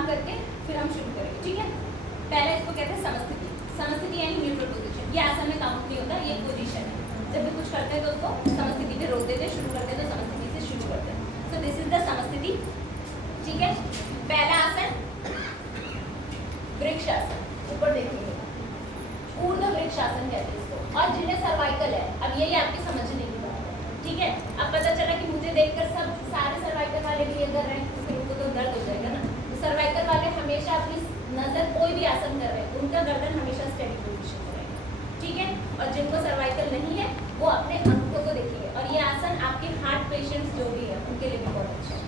काम करके फिर हम शुरू करेंगे, ठीक है। पहले इसको कहते हैं समस्थिति। समस्थिति यानी न्यूट्रल पोजीशन। ये आसन में काउंट नहीं होता, ये पोजीशन है। जब भी कुछ करते हैं तो उसको समस्थिति पे रोक देते हैं, शुरू करते हैं तो समस्थिति से शुरू करते हैं। सो दिस इज द समस्थिति, ठीक है। पहला आसन वृक्षासन, ऊपर देखिए, ऊर्ध्व वृक्षासन कहते हैं इसको। और जिन्हें सर्वाइकल है, अब यही आपके समझने की बात है, ठीक है। अब पता चला कि मुझे देखकर सब सारे सर्वाइकल वाले भी ये कर रहे हैं, तो फिर उनको तो दर्द हो जाएगा ना। तो सर्वाइकल वाले हमेशा अपनी नजर कोई भी आसन कर रहे हैं, उनका गर्दन हमेशा स्टेडी पोजीशन में रहेगा, ठीक है। और जिनको सर्वाइकल नहीं है वो अपने अंकों को देखिए। और ये आसन आपके हार्ट पेशेंट्स जो भी है उनके लिए भी बहुत अच्छा है,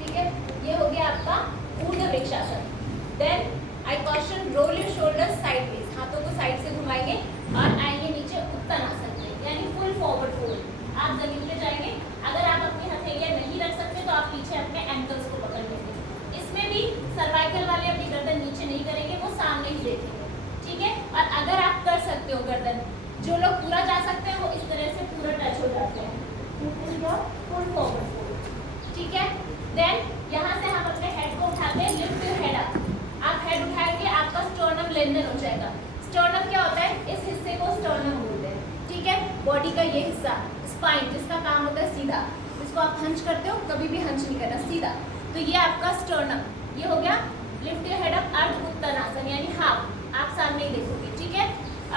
ठीक है। ये हो गया आपका ऊर्ध्व वृक्षासन। Then I caution roll your shoulders sideways, हाथों को साइड से घुमाएंगे और आएंगे नीचे उत्तनासन में, यानी फुल फॉरवर्ड फोल्ड। आप जमीन पे जाएंगे, अगर आप अपनी हथेलियां नहीं रख सकते तो आप पीछे अपने एंकल्स को पकड़ लेंगे। इसमें भी सर्वाइकल वाले अपनी गर्दन नीचे नहीं करेंगे, वो सामने ही देखेंगे, ठीक है। और अगर आप कर सकते हो गर्दन, जो लोग पूरा जा सकते हैं वो इस तरह से पूरा टच हो जाते हैं, फुल फॉरवर्ड फोल्ड, ठीक है। देन यहाँ से हम अपने हेड को उठाते हैं, लिफ्ट योर हेड अप। आप हेड उठाएंगे, आपका स्टर्नम लेंथन हो जाएगा। स्टर्नम क्या होता है? इस हिस्से को स्टर्नम बोलते हैं, ठीक है। बॉडी का ये हिस्सा स्पाइन, जिसका काम होता है सीधा, इसको आप हंच करते हो, कभी भी हंच नहीं करना, सीधा। तो ये आपका स्टर्नम, ये हो गया लिफ्ट योर हेड अप, अर्ध उत्तनासन यानी हाफ, आप सामने ही देखोगे, ठीक है।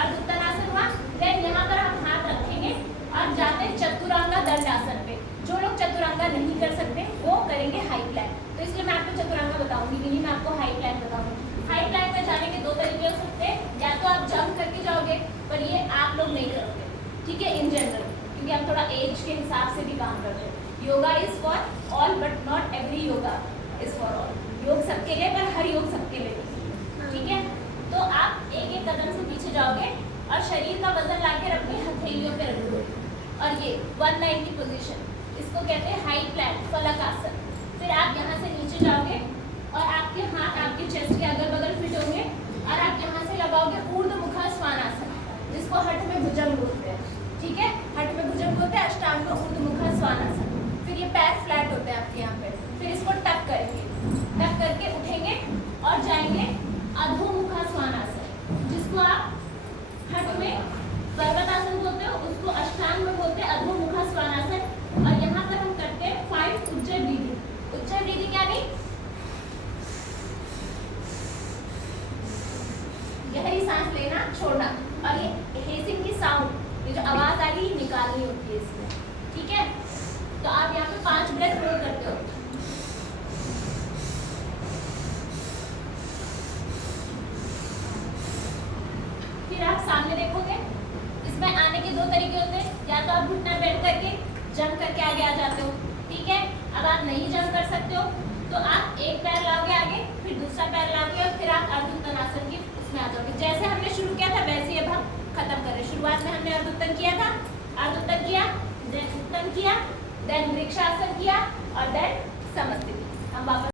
अर्ध उत्तनासन हुआ। देन यहाँ पर हम हाथ रखेंगे और जाते हैं चतुरंगा दंडासन पे। जो लोग चतुरंगा नहीं कर सकते वो करेंगे हाई प्लैंक, तो इसलिए मैं आपको चतुरंगा बताऊंगी, नहीं मैं आपको हाई प्लैंक बताऊंगी। हाई प्लैंक में जाने के दो तरीके हो सकते हैं, या तो आप जंप करके जाओगे, पर ये आप लोग नहीं करोगे, ठीक है, इन जनरल, क्योंकि हम थोड़ा एज के हिसाब से भी काम करते हैं। Yoga is for all but not every yoga is for all. योग सबके लिए, पर हर योग सबके लिए नहीं, ठीक है। तो आप एक एक कदम से पीछे जाओगे और शरीर का वजन लाकर अपनी हथेलियों पे रखोगे। और ये 190 पोजीशन, इसको कहते हैं हाई प्लैंक, फलक आसन। फिर आप यहाँ से नीचे जाओगे और आपके हाथ आपके चेस्ट के अगल बगल फिट होंगे और आप यहाँ से लगाओगे ऊर्ध्वमुखा स्वानासन, जिसको हठ में भुजंग बोलते हैं, ठीक है। हठ में भुजंग बोलते हैं, अष्टांग में ऊर्ध्वमुखा स्वानासन। फिर ये पैर फ्लैट होते हैं आपके यहाँ पे, फिर इसको टक करेंगे, टक करके उठेंगे और जाएंगे अधोमुखा स्वानासन, जिसको आप हठ में पर्वतासन बोलते हो, उसको अष्टांग में बोलते हैं अधोमुखा स्वानासन। और यहाँ पर हम करते हैं 5 उज्जय ब्रीदिंग। उज्जय ब्रीदिंग यानी गहरी सांस लेना छोड़ना, और ये हेसिंग की साउंड, ये जो आवाज आ रही है निकालनी होती है इसमें, ठीक है। तो आप यहाँ पे 5 ब्रेथ होल्ड करते हो। फिर आप सामने देखोगे, इसमें आने के दो तरीके होते हैं, या तो आप घुटना बेंड करके जंप करके आगे आ जाते हो, ठीक है। अब आप नहीं जंप कर सकते हो तो आप एक पैर लाओगे आगे, फिर दूसरा पैर लाओगे और फिर आप अर्ध उत्तनासन की उसमें आ जाओगे। जैसे हमने शुरू किया था वैसे ही अब हम खत्म कर रहे हैं। शुरुआत में हमने अर्ध उत्तन किया था, अर्ध उत्तन किया, देन उत्तन किया, देन वृक्षासन किया और देन समस्थिति। हम वापस